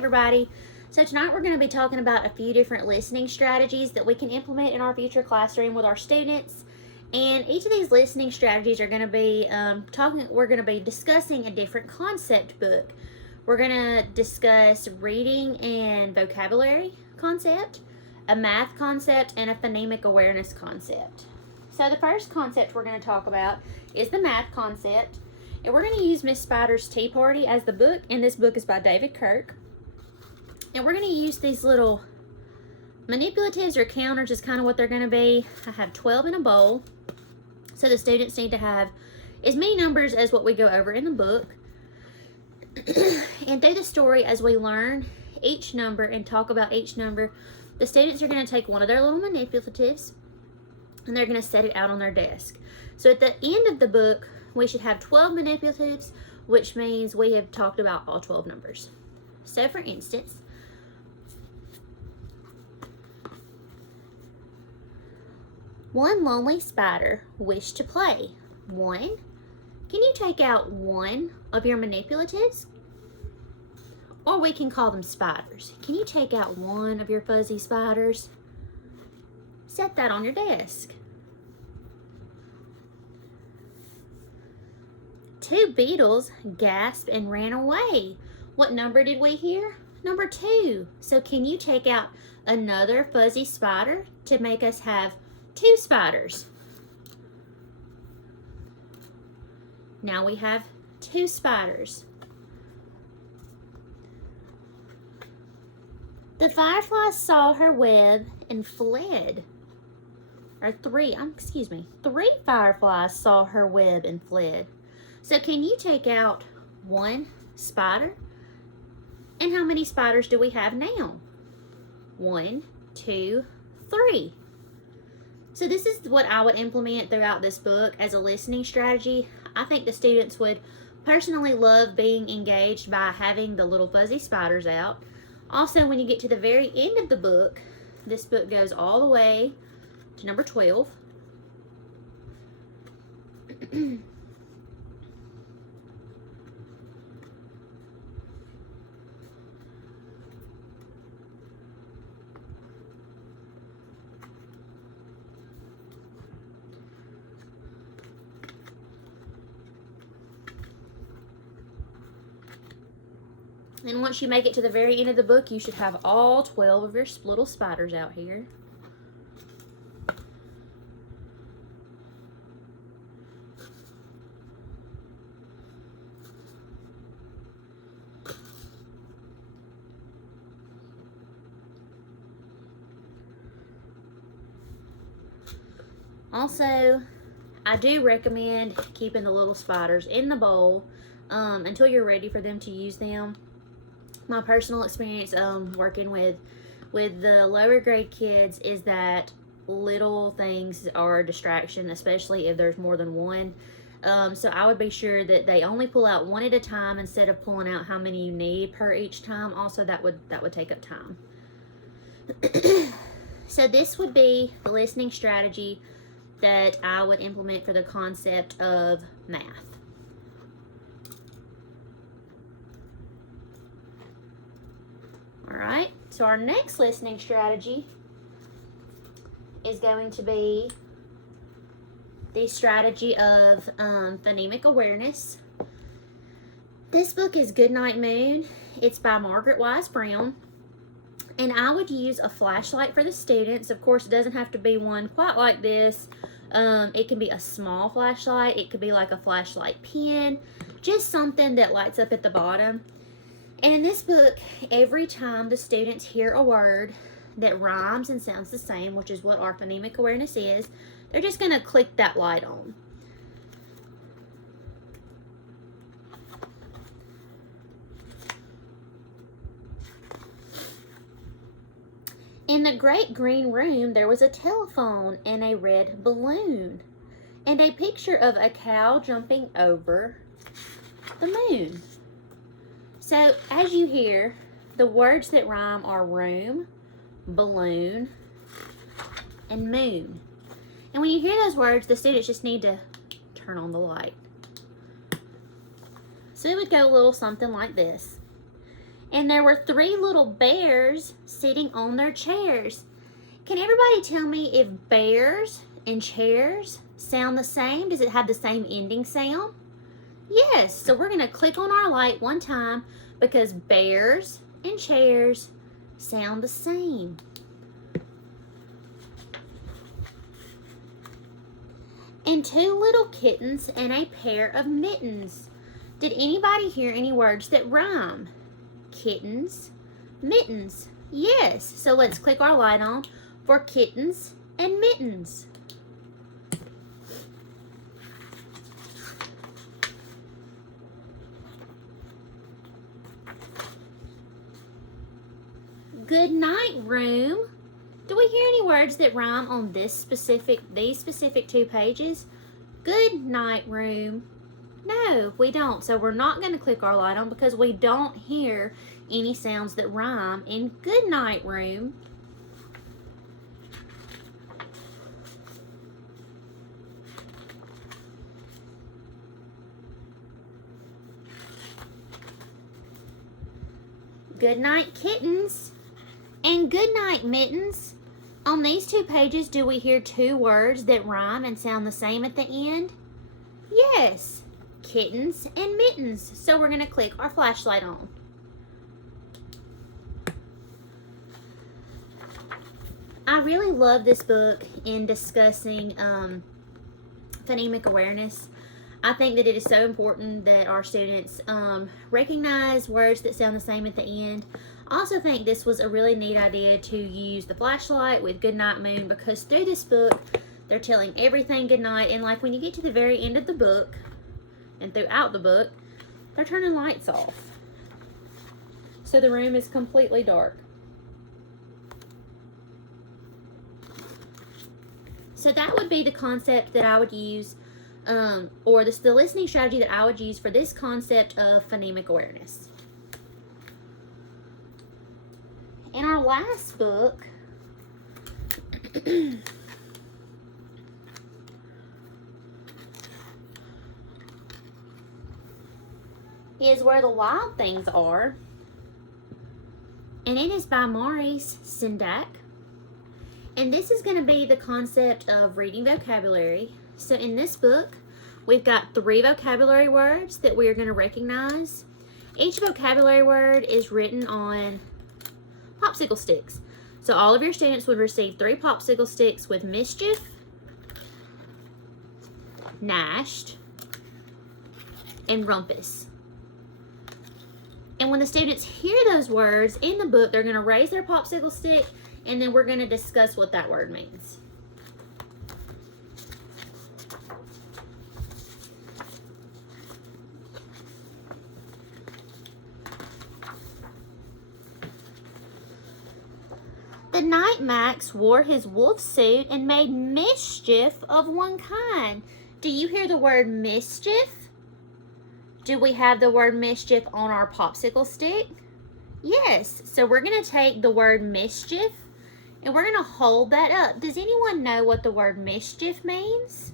everybody. So tonight we're going to be talking about a few different listening strategies that we can implement in our future classroom with our students. And each of these listening strategies are going to be we're going to be discussing a different concept book. We're going to discuss reading and vocabulary concept, a math concept, and a phonemic awareness concept. So the first concept we're going to talk about is the math concept. And we're going to use Miss Spider's Tea Party as the book, and this book is by David Kirk. And we're going to use these little manipulatives or counters is kind of what they're going to be. I have 12 in a bowl. So the students need to have as many numbers as what we go over in the book. And through the story, as we learn each number and talk about each number, the students are going to take one of their little manipulatives and they're going to set it out on their desk. So at the end of the book, we should have 12 manipulatives, which means we have talked about all 12 numbers. So for instance, one lonely spider wished to play. 1. Can you take out one of your manipulatives? Or we can call them spiders. Can you take out one of your fuzzy spiders? Set that on your desk. 2 beetles gasped and ran away. What number did we hear? Number 2. So can you take out another fuzzy spider to make us have 2 spiders? Now we have 2 spiders. The firefly saw her web and fled. Or 3 fireflies saw her web and fled. So can you take out 1 spider? And how many spiders do we have now? 1, 2, 3. So this is what I would implement throughout this book as a listening strategy. I think the students would personally love being engaged by having the little fuzzy spiders out. Also, when you get to the very end of the book, this book goes all the way to number 12. And once you make it to the very end of the book, you should have all 12 of your little spiders out here. Also, I do recommend keeping the little spiders in the bowl until you're ready for them to use them. My personal experience working with the lower grade kids is that little things are a distraction, especially if there's more than one. So I would be sure that they only pull out one at a time instead of pulling out how many you need per each time. Also, that would take up time. So this would be the listening strategy that I would implement for the concept of math. All right, so our next listening strategy is going to be the strategy of phonemic awareness. This book is Goodnight Moon. It's by Margaret Wise Brown. And I would use a flashlight for the students. Of course, it doesn't have to be one quite like this. It can be a small flashlight. It could be like a flashlight pen. Just something that lights up at the bottom. And in this book, every time the students hear a word that rhymes and sounds the same, which is what our phonemic awareness is, they're just going to click that light on. In the great green room, there was a telephone and a red balloon and a picture of a cow jumping over the moon. So as you hear, the words that rhyme are room, balloon, and moon. And when you hear those words, the students just need to turn on the light. So it would go a little something like this. And there were 3 little bears sitting on their chairs. Can everybody tell me if bears and chairs sound the same? Does it have the same ending sound? Yes, so we're going to click on our light one time because bears and chairs sound the same. And 2 little kittens and a pair of mittens. Did anybody hear any words that rhyme? Kittens, mittens. Yes, so let's click our light on for kittens and mittens. Good night, room. Do we hear any words that rhyme on these specific 2 pages? Good night, room. No, we don't. So we're not going to click our light on because we don't hear any sounds that rhyme in good night, room. Good night, kittens. And good night, mittens. On these 2 pages, do we hear 2 words that rhyme and sound the same at the end? Yes, kittens and mittens. So we're going to click our flashlight on. I really love this book in discussing phonemic awareness. I think that it is so important that our students recognize words that sound the same at the end. I also think this was a really neat idea to use the flashlight with Goodnight Moon because through this book, they're telling everything goodnight. And like when you get to the very end of the book and throughout the book, they're turning lights off. So the room is completely dark. So that would be the concept that I would use, or the listening strategy that I would use for this concept of phonemic awareness. In our last book, is Where the Wild Things Are, and it is by Maurice Sendak. And this is going to be the concept of reading vocabulary. So in this book, we've got 3 vocabulary words that we are going to recognize. Each vocabulary word is written on popsicle sticks. So all of your students would receive 3 popsicle sticks with mischief, gnashed, and rumpus. And when the students hear those words in the book, they're going to raise their popsicle stick, and then we're going to discuss what that word means. The night Max wore his wolf suit and made mischief of one kind. Do you hear the word mischief? Do we have the word mischief on our popsicle stick? Yes. So we're going to take the word mischief and we're going to hold that up. Does anyone know what the word mischief means?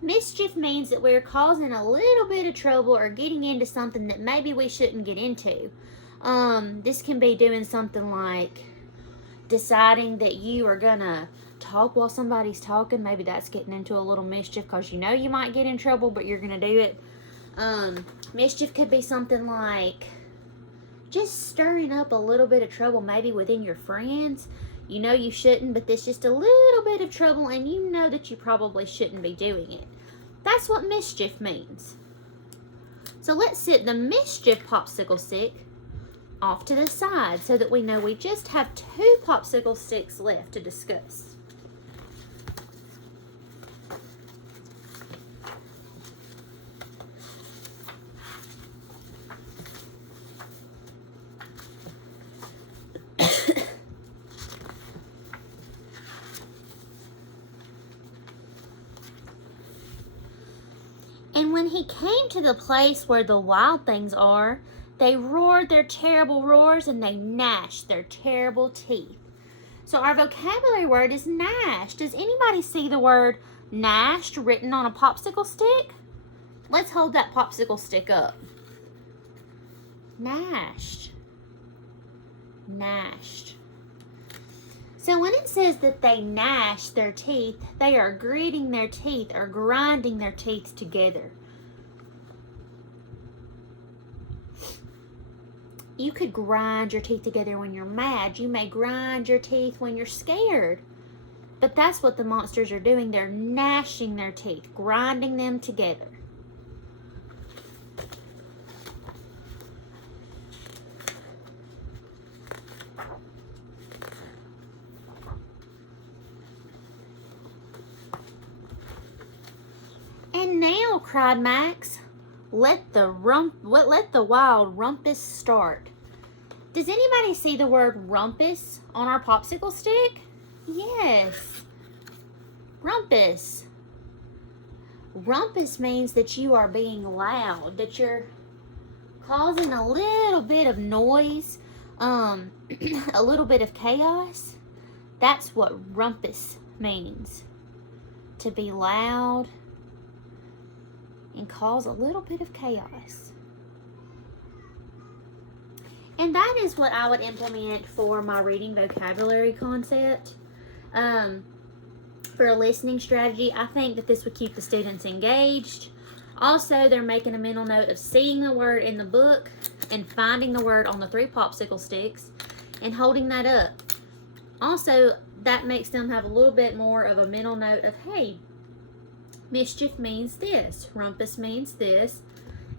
Mischief means that we're causing a little bit of trouble or getting into something that maybe we shouldn't get into. This can be doing something like deciding that you are gonna talk while somebody's talking. Maybe that's getting into a little mischief because you know you might get in trouble, but you're gonna do it. Mischief could be something like just stirring up a little bit of trouble, maybe within your friends. You know you shouldn't, but there's just a little bit of trouble and you know that you probably shouldn't be doing it. That's what mischief means. So let's sit the mischief popsicle stick off to the side so that we know we just have 2 popsicle sticks left to discuss. And when he came to the place where the wild things are, they roared their terrible roars and they gnashed their terrible teeth. So our vocabulary word is gnashed. Does anybody see the word gnashed written on a popsicle stick? Let's hold that popsicle stick up. Gnashed. Gnashed. So when it says that they gnash their teeth, they are gritting their teeth or grinding their teeth together. You could grind your teeth together when you're mad. You may grind your teeth when you're scared. But that's what the monsters are doing. They're gnashing their teeth, grinding them together. And now, cried Max, let the wild rumpus start. Does anybody see the word rumpus on our popsicle stick? Yes. Rumpus. Rumpus means that you are being loud, that you're causing a little bit of noise, a little bit of chaos. That's what rumpus means. To be loud and cause a little bit of chaos. And that is what I would implement for my reading vocabulary concept. For a listening strategy, I think that this would keep the students engaged. Also, they're making a mental note of seeing the word in the book and finding the word on the 3 popsicle sticks and holding that up. Also, that makes them have a little bit more of a mental note of, hey, mischief means this, rumpus means this,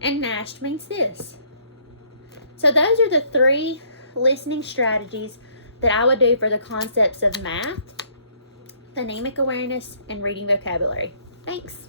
and gnashed means this. So those are the 3 listening strategies that I would do for the concepts of math, phonemic awareness, and reading vocabulary. Thanks.